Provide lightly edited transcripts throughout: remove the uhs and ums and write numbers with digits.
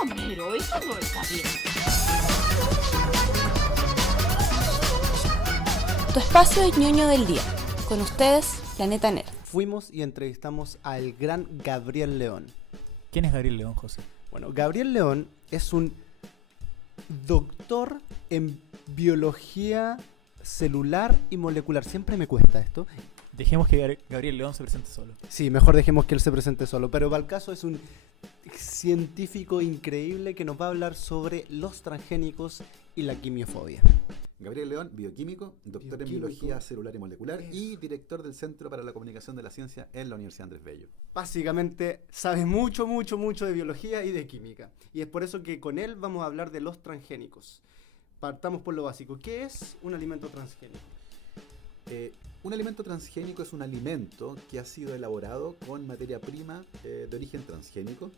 Homero, eso no está bien. Tu espacio es ñoño del día. Con ustedes, Planeta Nerd. Fuimos y entrevistamos al gran Gabriel León. ¿Quién es Gabriel León, José? Bueno, Gabriel León es un doctor en biología celular y molecular. Siempre me cuesta esto. Dejemos que Gabriel León se presente solo. Sí, mejor dejemos que él se presente solo. Pero para el caso es un científico increíble que nos va a hablar sobre los transgénicos y la quimiofobia. Gabriel León, bioquímico, doctor en biología celular y molecular y director del Centro para la Comunicación de la Ciencia en la Universidad Andrés Bello. Básicamente sabe mucho de biología y de química. Y es por eso que con él vamos a hablar de los transgénicos. Partamos por lo básico. ¿Qué es un alimento transgénico? Un alimento transgénico es un alimento que ha sido elaborado con materia prima de origen transgénico.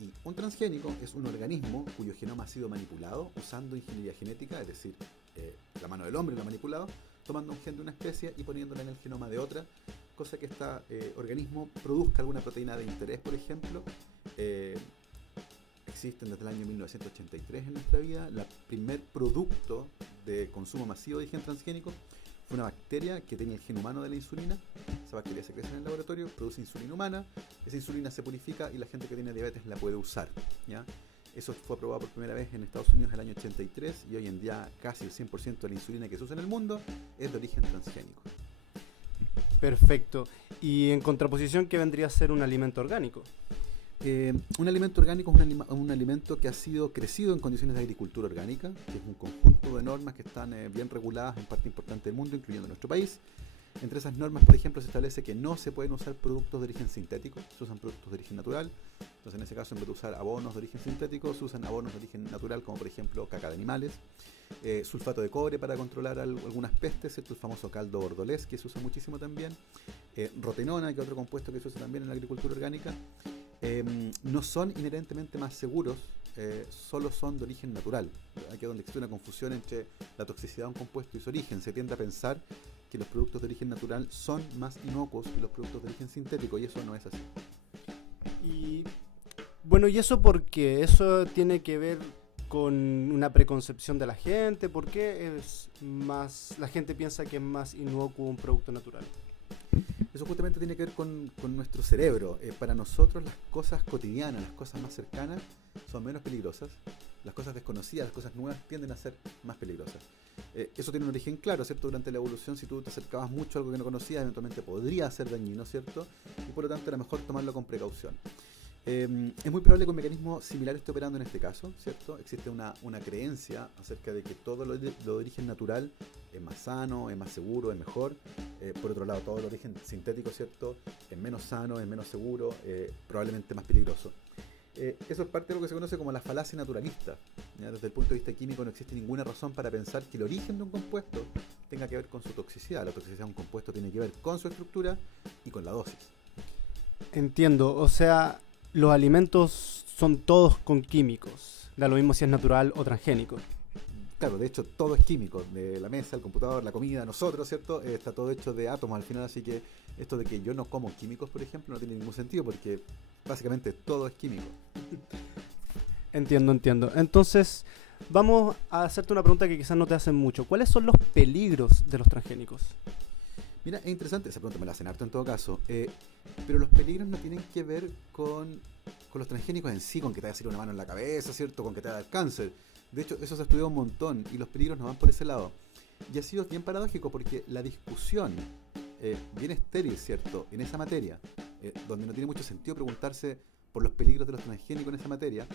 Y un transgénico es un organismo cuyo genoma ha sido manipulado usando ingeniería genética, es decir, la mano del hombre lo ha manipulado, tomando un gen de una especie y poniéndolo en el genoma de otra, cosa que este organismo produzca alguna proteína de interés, por ejemplo. Existen desde el año 1983 en nuestra vida. El primer producto de consumo masivo de gen transgénico fue una bacteria que tenía el gen humano de la insulina. Esa bacteria se crece en el laboratorio, produce insulina humana, esa insulina se purifica y la gente que tiene diabetes la puede usar, ¿ya? Eso fue aprobado por primera vez en Estados Unidos en el año 83 y hoy en día casi el 100% de la insulina que se usa en el mundo es de origen transgénico. Perfecto. Y en contraposición, ¿qué vendría a ser un alimento orgánico? Un alimento orgánico es un alimento que ha sido crecido en condiciones de agricultura orgánica, que es un conjunto de normas que están bien reguladas en parte importante del mundo, incluyendo nuestro país. Entre esas normas, por ejemplo, se establece que no se pueden usar productos de origen sintético, se usan productos de origen natural. Entonces, en ese caso, en vez de usar abonos de origen sintético, se usan abonos de origen natural, como por ejemplo caca de animales. Sulfato de cobre para controlar algunas pestes, ¿cierto? El famoso caldo bordolés, que se usa muchísimo también. Rotenona, que es otro compuesto que se usa también en la agricultura orgánica. No son inherentemente más seguros, solo son de origen natural. Aquí es donde existe una confusión entre la toxicidad de un compuesto y su origen. Se tiende a pensar que los productos de origen natural son más inocuos que los productos de origen sintético, y eso no es así. Y bueno, ¿y eso por qué? ¿Eso tiene que ver con una preconcepción de la gente? ¿Por qué la gente piensa que es más inocuo un producto natural? Eso justamente tiene que ver con nuestro cerebro. Para nosotros las cosas cotidianas, las cosas más cercanas, son menos peligrosas. Las cosas desconocidas, las cosas nuevas tienden a ser más peligrosas. Eso tiene un origen claro, ¿cierto? Durante la evolución, si tú te acercabas mucho a algo que no conocías, eventualmente podría ser dañino, ¿cierto? Y por lo tanto era mejor tomarlo con precaución. Es muy probable que un mecanismo similar esté operando en este caso, ¿cierto? Existe una creencia acerca de que todo lo de origen natural es más sano, es más seguro, es mejor. Por otro lado, todo lo de origen sintético, ¿cierto? Es menos sano, es menos seguro, probablemente más peligroso. Eso es parte de lo que se conoce como la falacia naturalista, ¿ya? Desde el punto de vista químico no existe ninguna razón para pensar que el origen de un compuesto tenga que ver con su toxicidad. La toxicidad de un compuesto tiene que ver con su estructura y con la dosis. Entiendo, o sea, los alimentos son todos con químicos. Da lo mismo si es natural o transgénico. Claro, de hecho todo es químico, de la mesa, el computador, la comida, nosotros, ¿cierto? Está todo hecho de átomos al final, así que esto de que yo no como químicos, por ejemplo, no tiene ningún sentido porque básicamente todo es químico. Entiendo. Entonces, vamos a hacerte una pregunta que quizás no te hacen mucho. ¿Cuáles son los peligros de los transgénicos? Mira, es interesante, esa pregunta me la hacen harto en todo caso, pero los peligros no tienen que ver con los transgénicos en sí, con que te vaya a salir una mano en la cabeza, ¿cierto? Con que te haga cáncer. De hecho, eso se ha estudiado un montón y los peligros no van por ese lado. Y ha sido bien paradójico porque la discusión bien estéril, ¿cierto? En esa materia, donde no tiene mucho sentido preguntarse por los peligros de los transgénicos en esa materia,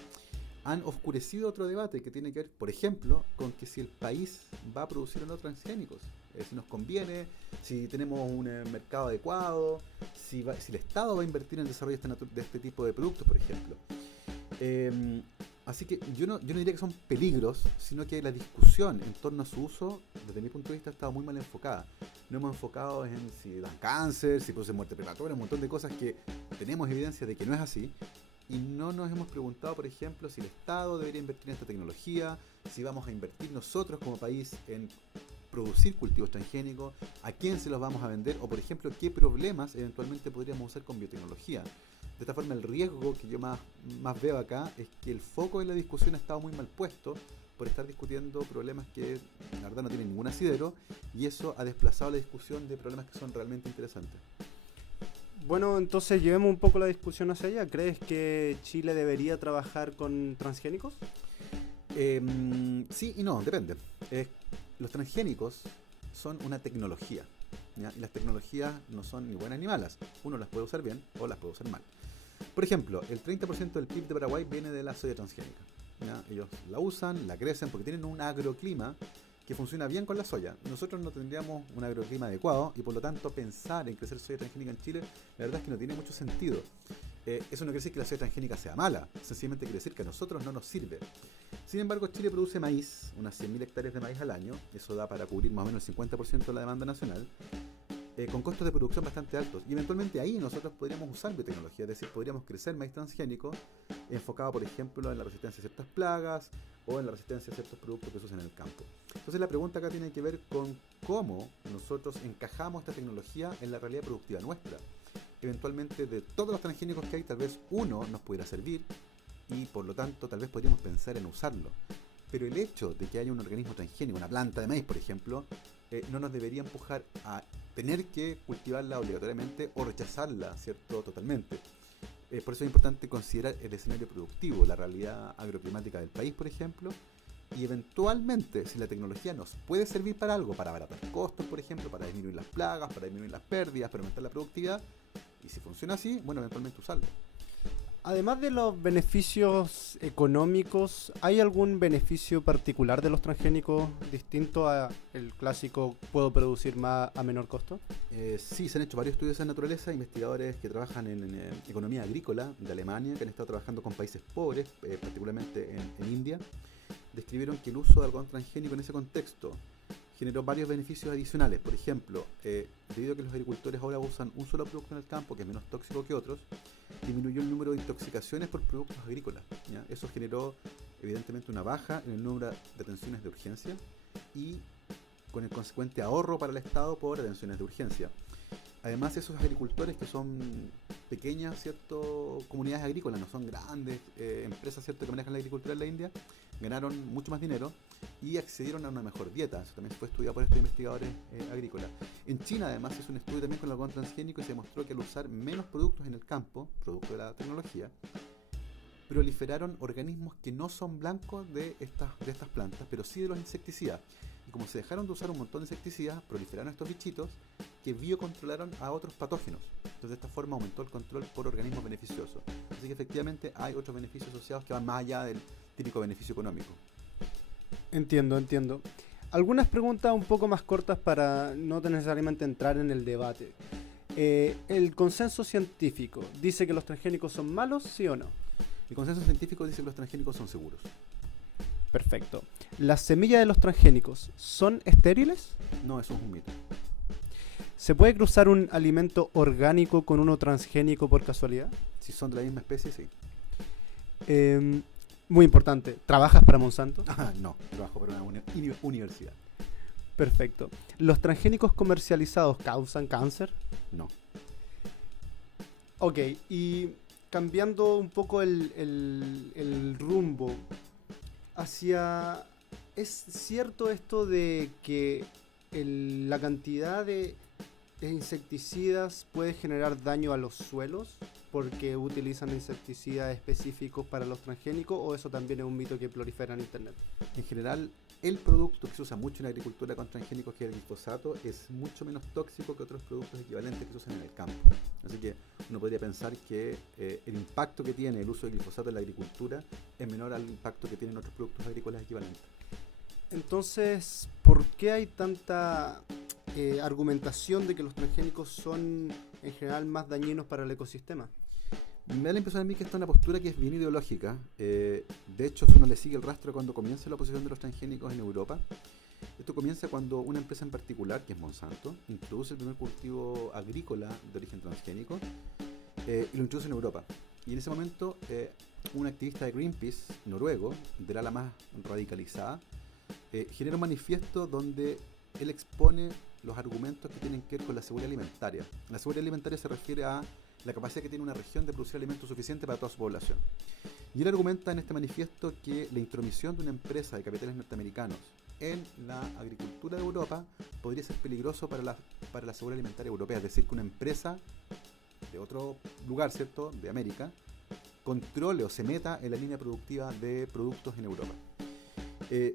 han oscurecido otro debate que tiene que ver, por ejemplo, con que si el país va a producir o no transgénicos, si nos conviene, si tenemos un mercado adecuado, si el Estado va a invertir en el desarrollo de este tipo de productos, por ejemplo. Así que yo no diría que son peligros, sino que la discusión en torno a su uso, desde mi punto de vista, ha estado muy mal enfocada. No hemos enfocado en si dan cáncer, si producen muerte prematura, un montón de cosas que tenemos evidencia de que no es así. Y no nos hemos preguntado, por ejemplo, si el Estado debería invertir en esta tecnología, si vamos a invertir nosotros como país en producir cultivos transgénicos, a quién se los vamos a vender, o por ejemplo, qué problemas eventualmente podríamos usar con biotecnología. De esta forma, el riesgo que yo más veo acá es que el foco de la discusión ha estado muy mal puesto por estar discutiendo problemas que la verdad no tienen ningún asidero, y eso ha desplazado la discusión de problemas que son realmente interesantes. Bueno, entonces llevemos un poco la discusión hacia allá. ¿Crees que Chile debería trabajar con transgénicos? Sí y no, depende. Los transgénicos son una tecnología, ¿ya? Y las tecnologías no son ni buenas ni malas. Uno las puede usar bien o las puede usar mal. Por ejemplo, el 30% del PIB de Paraguay viene de la soya transgénica, ¿ya? Ellos la usan, la crecen porque tienen un agroclima que funciona bien con la soya. Nosotros no tendríamos un agroclima adecuado y por lo tanto pensar en crecer soya transgénica en Chile, la verdad es que no tiene mucho sentido. Eso no quiere decir que la soya transgénica sea mala, sencillamente quiere decir que a nosotros no nos sirve. Sin embargo, Chile produce maíz, unas 100.000 hectáreas de maíz al año, eso da para cubrir más o menos el 50% de la demanda nacional, con costos de producción bastante altos, y eventualmente ahí nosotros podríamos usar biotecnología, es decir, podríamos crecer maíz transgénico enfocado, por ejemplo, en la resistencia a ciertas plagas o en la resistencia a ciertos productos que se usan en el campo. Entonces la pregunta acá tiene que ver con cómo nosotros encajamos esta tecnología en la realidad productiva nuestra. Eventualmente, de todos los transgénicos que hay, tal vez uno nos pudiera servir y por lo tanto tal vez podríamos pensar en usarlo. Pero el hecho de que haya un organismo transgénico, una planta de maíz por ejemplo, no nos debería empujar a tener que cultivarla obligatoriamente o rechazarla, ¿cierto? Totalmente. Por eso es importante considerar el escenario productivo, la realidad agroclimática del país, por ejemplo, y eventualmente, si la tecnología nos puede servir para algo, para abaratar costos, por ejemplo, para disminuir las plagas, para disminuir las pérdidas, para aumentar la productividad, y si funciona así, bueno, eventualmente usarlo. Además de los beneficios económicos, ¿hay algún beneficio particular de los transgénicos distinto a el clásico puedo producir más a menor costo? Sí, se han hecho varios estudios en naturaleza, investigadores que trabajan en economía agrícola de Alemania, que han estado trabajando con países pobres, particularmente en India, describieron que el uso de algodón transgénico en ese contexto generó varios beneficios adicionales. Por ejemplo, debido a que los agricultores ahora usan un solo producto en el campo que es menos tóxico que otros, disminuyó el número de intoxicaciones por productos agrícolas, ¿ya? Eso generó evidentemente una baja en el número de atenciones de urgencia y con el consecuente ahorro para el Estado por atenciones de urgencia. Además, esos agricultores que son pequeñas, ¿cierto?, comunidades agrícolas, no son grandes empresas, ¿cierto?, que manejan la agricultura en la India, ganaron mucho más dinero y accedieron a una mejor dieta. Eso también fue estudiado por estos investigadores agrícolas. En China, además, se hizo un estudio también con el algodón transgénico y se demostró que al usar menos productos en el campo, producto de la tecnología, proliferaron organismos que no son blancos de estas plantas, pero sí de los insecticidas. Y como se dejaron de usar un montón de insecticidas, proliferaron estos bichitos que biocontrolaron a otros patógenos. Entonces de esta forma aumentó el control por organismos beneficiosos. Así que efectivamente hay otros beneficios asociados que van más allá del típico beneficio económico. Entiendo. Algunas preguntas un poco más cortas para no necesariamente entrar en el debate. ¿El consenso científico dice que los transgénicos son malos, sí o no? El consenso científico dice que los transgénicos son seguros. Perfecto. ¿Las semillas de los transgénicos son estériles? No, eso es un mito. ¿Se puede cruzar un alimento orgánico con uno transgénico por casualidad? Si son de la misma especie, sí. Muy importante. ¿Trabajas para Monsanto? No, trabajo para una universidad. Perfecto. ¿Los transgénicos comercializados causan cáncer? No. Ok, y cambiando un poco el rumbo hacia... ¿Es cierto esto de que la cantidad de insecticidas puede generar daño a los suelos porque utilizan insecticidas específicos para los transgénicos, o eso también es un mito que prolifera en internet? En general, el producto que se usa mucho en la agricultura con transgénicos, que es el glifosato, es mucho menos tóxico que otros productos equivalentes que se usan en el campo. Así que uno podría pensar que el impacto que tiene el uso de glifosato en la agricultura es menor al impacto que tienen otros productos agrícolas equivalentes. Entonces, ¿por qué hay tanta argumentación de que los transgénicos son en general más dañinos para el ecosistema? Me da la impresión a mí que esta es una postura que es bien ideológica. De hecho, si uno le sigue el rastro cuando comienza la oposición de los transgénicos en Europa, esto comienza cuando una empresa en particular, que es Monsanto, introduce el primer cultivo agrícola de origen transgénico y lo introduce en Europa. Y en ese momento, un activista de Greenpeace, noruego, del ala más radicalizada, genera un manifiesto donde él expone los argumentos que tienen que ver con la seguridad alimentaria. La seguridad alimentaria se refiere a la capacidad que tiene una región de producir alimentos suficiente para toda su población. Y él argumenta en este manifiesto que la intromisión de una empresa de capitales norteamericanos en la agricultura de Europa podría ser peligroso para la seguridad alimentaria europea, es decir, que una empresa de otro lugar, ¿cierto?, de América, controle o se meta en la línea productiva de productos en Europa.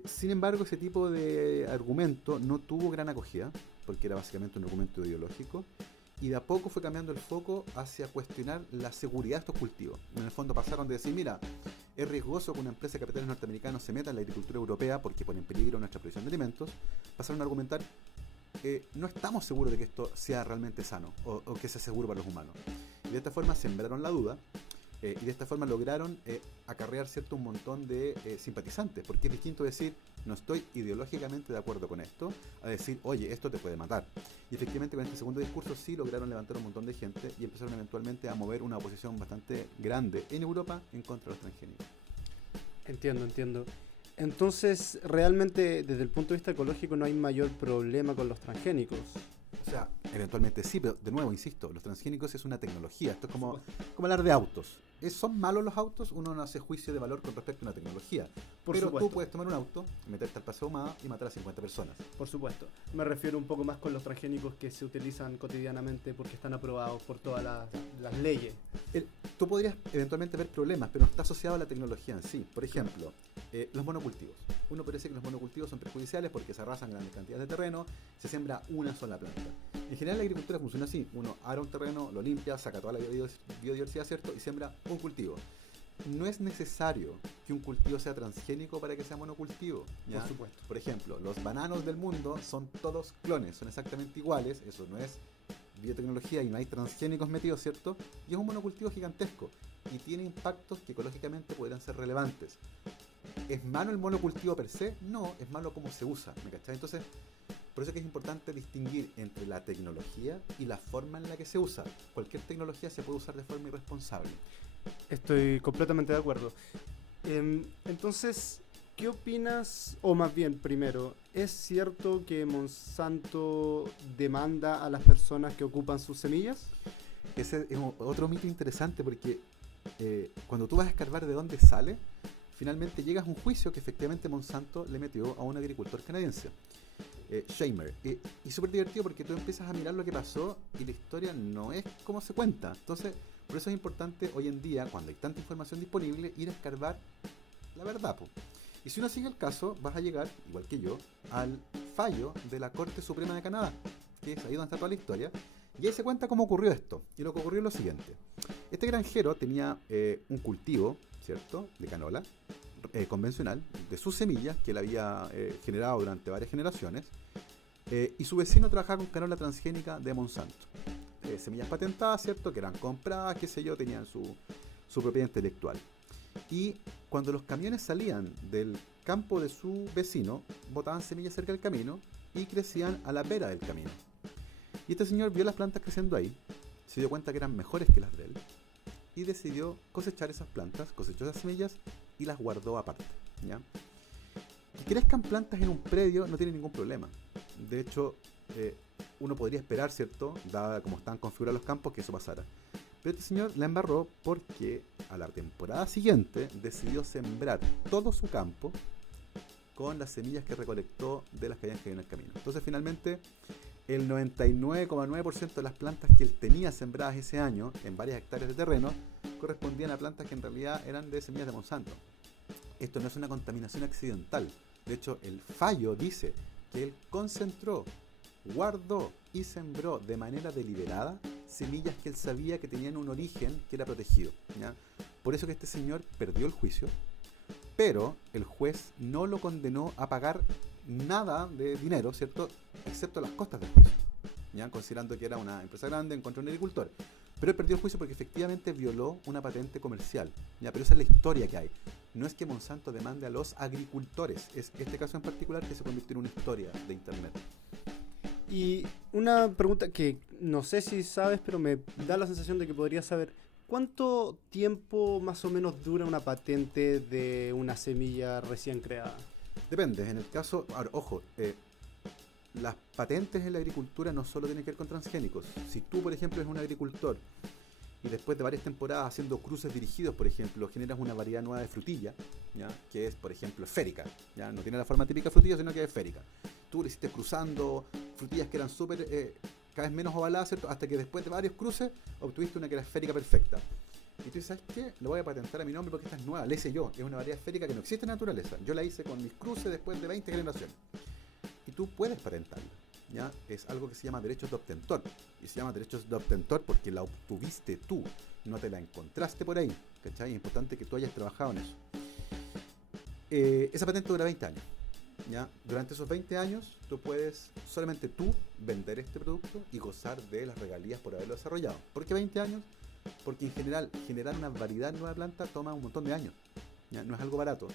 Sin embargo, ese tipo de argumento no tuvo gran acogida, porque era básicamente un argumento ideológico, y de a poco fue cambiando el foco hacia cuestionar la seguridad de estos cultivos. En el fondo pasaron de decir, mira, es riesgoso que una empresa de capitales norteamericanos se meta en la agricultura europea porque pone en peligro nuestra producción de alimentos, pasaron a argumentar, no estamos seguros de que esto sea realmente sano o que sea seguro para los humanos. Y de esta forma sembraron la duda, y de esta forma lograron acarrear un montón de simpatizantes, porque es distinto decir, no estoy ideológicamente de acuerdo con esto, a decir, oye, esto te puede matar. Y efectivamente con este segundo discurso sí lograron levantar un montón de gente y empezaron eventualmente a mover una oposición bastante grande en Europa en contra de los transgénicos. Entiendo. Entonces, realmente, desde el punto de vista ecológico, no hay mayor problema con los transgénicos. O sea, eventualmente sí, pero de nuevo, insisto, los transgénicos es una tecnología. Esto es como hablar de autos. ¿Son malos los autos? Uno no hace juicio de valor con respecto a una tecnología. Pero tú puedes tomar un auto, meterte al paseo ahumado y matar a 50 personas. Por supuesto. Me refiero un poco más con los transgénicos que se utilizan cotidianamente porque están aprobados por todas las leyes. Tú podrías eventualmente ver problemas, pero no está asociado a la tecnología en sí. Por ejemplo, los monocultivos. Uno puede decir que los monocultivos son perjudiciales porque se arrasan grandes cantidades de terreno, se siembra una sola planta. En general la agricultura funciona así. Uno ara un terreno, lo limpia, saca toda la biodiversidad, ¿cierto? Y siembra un cultivo. No es necesario que un cultivo sea transgénico para que sea monocultivo, ¿ya? Por supuesto. Por ejemplo, los bananos del mundo son todos clones, son exactamente iguales, eso no es biotecnología y no hay transgénicos metidos, ¿cierto? Y es un monocultivo gigantesco y tiene impactos que ecológicamente podrían ser relevantes. ¿Es malo el monocultivo per se? No, es malo cómo se usa, ¿me cachai? Entonces, por eso es que es importante distinguir entre la tecnología y la forma en la que se usa. Cualquier tecnología se puede usar de forma irresponsable. Estoy completamente de acuerdo. Entonces, ¿qué opinas? O más bien, primero, ¿es cierto que Monsanto demanda a las personas que ocupan sus semillas? Ese es otro mito interesante porque cuando tú vas a escarbar de dónde sale, finalmente llegas a un juicio que efectivamente Monsanto le metió a un agricultor canadiense, Shamer. Y súper divertido porque tú empiezas a mirar lo que pasó y la historia no es como se cuenta. Entonces, por eso es importante hoy en día, cuando hay tanta información disponible, ir a escarbar la verdad, po. Y si uno sigue el caso, vas a llegar, igual que yo, al fallo de la Corte Suprema de Canadá, que es ahí donde está toda la historia, y ahí se cuenta cómo ocurrió esto. Y lo que ocurrió es lo siguiente. Este granjero tenía un cultivo, ¿cierto?, de canola convencional, de sus semillas, que él había generado durante varias generaciones, y su vecino trabajaba con canola transgénica de Monsanto. Semillas patentadas, ¿cierto?, que eran compradas, qué sé yo, tenían su propiedad intelectual. Y cuando los camiones salían del campo de su vecino, botaban semillas cerca del camino y crecían a la vera del camino. Y este señor vio las plantas creciendo ahí, se dio cuenta que eran mejores que las de él y decidió cosechar esas plantas, cosechó esas semillas y las guardó aparte, ¿ya? Que crezcan plantas en un predio no tiene ningún problema. De hecho, uno podría esperar, ¿cierto?, dada como están configurados los campos, que eso pasara. Pero este señor la embarró porque a la temporada siguiente decidió sembrar todo su campo con las semillas que recolectó de las que habían caído en el camino. Entonces, finalmente, el 99,9% de las plantas que él tenía sembradas ese año en varias hectáreas de terreno correspondían a plantas que en realidad eran de semillas de Monsanto. Esto no es una contaminación accidental. De hecho, el fallo dice que él concentró, guardó y sembró de manera deliberada semillas que él sabía que tenían un origen que era protegido, ¿ya? Por eso que este señor perdió el juicio, pero el juez no lo condenó a pagar nada de dinero, ¿cierto?, excepto las costas del juicio, ¿ya?, considerando que era una empresa grande en contra de un agricultor. Pero él perdió el juicio porque efectivamente violó una patente comercial, ¿ya? Pero esa es la historia que hay. No es que Monsanto demande a los agricultores, es este caso en particular que se convirtió en una historia de internet. Y una pregunta que no sé si sabes, pero me da la sensación de que podrías saber. ¿Cuánto tiempo más o menos dura una patente de una semilla recién creada? Depende, en el caso, ahora, ojo, las patentes en la agricultura no solo tienen que ver con transgénicos. Si tú, por ejemplo, eres un agricultor y después de varias temporadas haciendo cruces dirigidos, por ejemplo, generas una variedad nueva de frutilla, ¿ya? Que es, por ejemplo, esférica, ¿ya? No tiene la forma típica de frutilla, sino que es esférica. Tú le hiciste cruzando frutillas que eran súper, cada vez menos ovaladas, ¿cierto? Hasta que después de varios cruces obtuviste una que era esférica perfecta. Y tú dices, ¿sabes qué? Lo voy a patentar a mi nombre porque esta es nueva, la hice yo. Es una variedad esférica que no existe en la naturaleza. Yo la hice con mis cruces después de 20 generaciones. Y tú puedes patentarlo, ¿ya? Es algo que se llama derechos de obtentor. Y se llama derechos de obtentor porque la obtuviste tú, no te la encontraste por ahí, ¿cachai? Es importante que tú hayas trabajado en eso. Esa patente dura 20 años, ¿ya? Durante esos 20 años, tú puedes, solamente tú, vender este producto y gozar de las regalías por haberlo desarrollado. ¿Por qué 20 años? Porque en general, generar una variedad nueva de planta toma un montón de años, ¿ya? No es algo barato.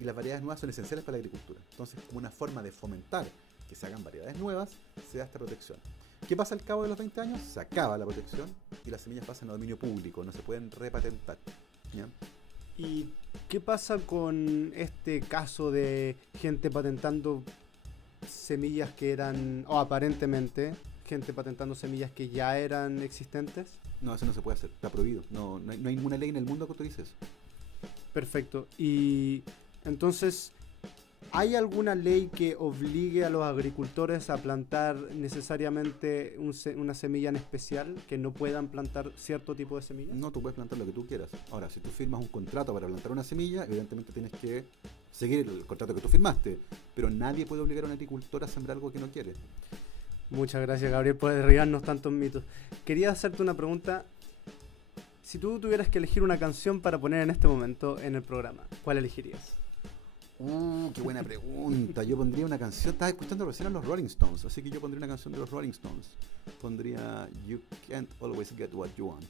Y las variedades nuevas son esenciales para la agricultura. Entonces, como una forma de fomentar que se hagan variedades nuevas, se da esta protección. ¿Qué pasa al cabo de los 20 años? Se acaba la protección y las semillas pasan a dominio público, no se pueden repatentar, ¿ya? ¿Y qué pasa con este caso de gente patentando semillas que eran, o aparentemente, gente patentando semillas que ya eran existentes? No, eso no se puede hacer, está prohibido. No hay ninguna ley en el mundo que autorice eso. Perfecto. Y entonces, ¿hay alguna ley que obligue a los agricultores a plantar necesariamente una semilla en especial, que no puedan plantar cierto tipo de semilla? No, tú puedes plantar lo que tú quieras. Ahora, si tú firmas un contrato para plantar una semilla, evidentemente tienes que seguir el contrato que tú firmaste, pero nadie puede obligar a un agricultor a sembrar algo que no quiere. Muchas gracias, Gabriel, por derribarnos tantos mitos. Quería hacerte una pregunta. Si tú tuvieras que elegir una canción para poner en este momento en el programa, ¿cuál elegirías? Qué buena pregunta. Yo pondría una canción, estaba escuchando recién a los Rolling Stones, así que yo pondría una canción de los Rolling Stones. Pondría You Can't Always Get What You Want.